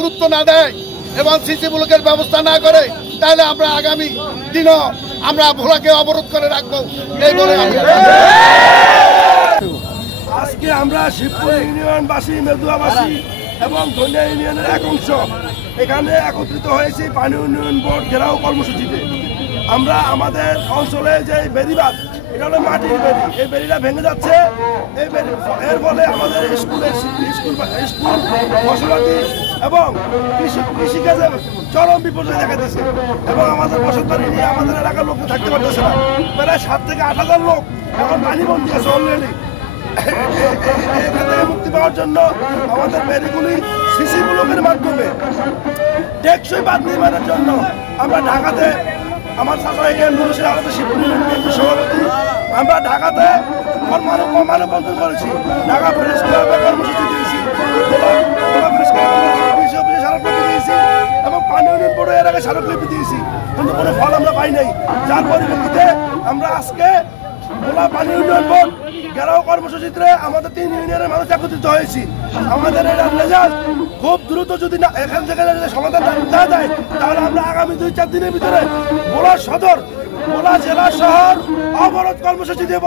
গুরুত্ব না দেয় এবং সিসি ব্লকের ব্যবস্থা না করে, তাহলে আমরা আগামী দিনও আমরা ভোলাকে অবরোধ করে রাখবো এই বলে আমি আজকে আমরা শিবপুর ইউনিয়নবাসী, মেদুয়াবাসী এবং ধনিয়া ইউনিয়নের এক অংশ এখানে একত্রিত হয়েছি পানি উন্নয়ন বোর্ড ঘেরাও কর্মসূচিতে। আমরা আমাদের অঞ্চলে যে বেড়িবাঁধ, এটা হলো মাটির বেড়ি, এই বেড়িটা ভেঙে যাচ্ছে। এই বেড়ি এর ফলে আমাদের স্কুল ফসলাদি এবং কৃষিকাজে চরম বিপর্যয় দেখা দিচ্ছে এবং আমাদের বসতবাড়ি নিয়ে আমাদের এলাকার লোক থাকতে পারতেছে না। প্রায় 7 থেকে 8,000 লোক এখন পানিবন্দী আছে অলরেডি। এখান থেকে মুক্তি পাওয়ার জন্য আমাদের বেড়িগুলি সিসি ব্লকের মাধ্যমে টেকসই বাঁধ নির্মাণের জন্য আমরা ঢাকাতে, আমার চাচা নুরুশের আমাদের শিবপুর সভাপতি, আমরা ঢাকাতে মানববন্ধন করেছি, ঢাকা প্রেস ক্লাবে কর্মসূচি দিয়েছি, প্রেস ক্লাবে স্মারকলিপি দিয়েছি এবং পানি উন্নয়ন বোর্ডে এর আগে স্মারকলিপি দিয়েছি, কিন্তু কোনো ফল আমরা পাই নাই। যার পরিপ্রেক্ষিতে আমরা আজকে ভোলা পানি উন্নয়ন বোর্ড ঘেরাও কর্মসূচিতে আমাদের 3 ইউনিয়নের মানুষ একত্রিত হয়েছি। আমাদের এর রেজাল্ট খুব দ্রুত যদি না এখান থেকে সমাধান না যায়, তাহলে আমরা আগামী 2-4 দিনের ভিতরে ভোলা সদর, ভোলা জেলা শহর অবরোধ কর্মসূচি দেব।